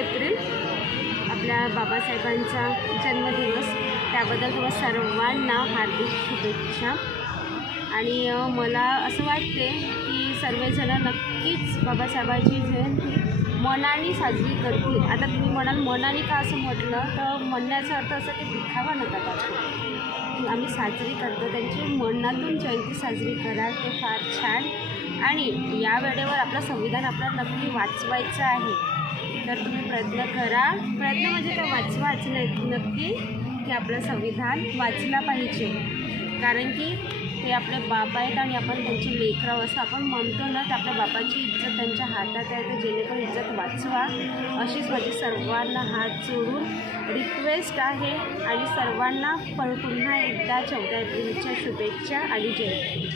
April आपल्या बाबासाहेबांचा जन्मदिवस, त्याबद्दल तुम्हा सर्वांना हार्दिक शुभेच्छा। आणि मला असं वाटते की सर्वजण नक्कीच बाबासाहेबांची जयंती मनाने साजरी करतील। आता तुम्ही म्हणाल मनाने का असं म्हटलं, तर म्हणण्याचा अर्थ असं की दिखावा नका करू, आम्ही साजरी करतो त्यांची मनातून जयंती साजरी करा, ते फार छान। आणि या वेळेवर आपलं संविधान आपल्याला नक्की वाचवायचं आहे, तर तुम्ही प्रयत्न करा। प्रयत्न म्हणजे काय, वाचवाच नाही, नक्की की आपलं संविधान वाचला पाहिजे, कारण की ते आपले बाप आहेत आणि आपण त्यांची लेकरं असं आपण म्हणतो ना, तर आपल्या बापाची इज्जत त्यांच्या हातात आहे, तर जेणेकरून इज्जत वाचवा अशीच माझी सर्वांना हात जोडून रिक्वेस्ट आहे। आणि सर्वांना पुन्हा एकदा 14 एप्रिलच्या शुभेच्छा आणि जयंती।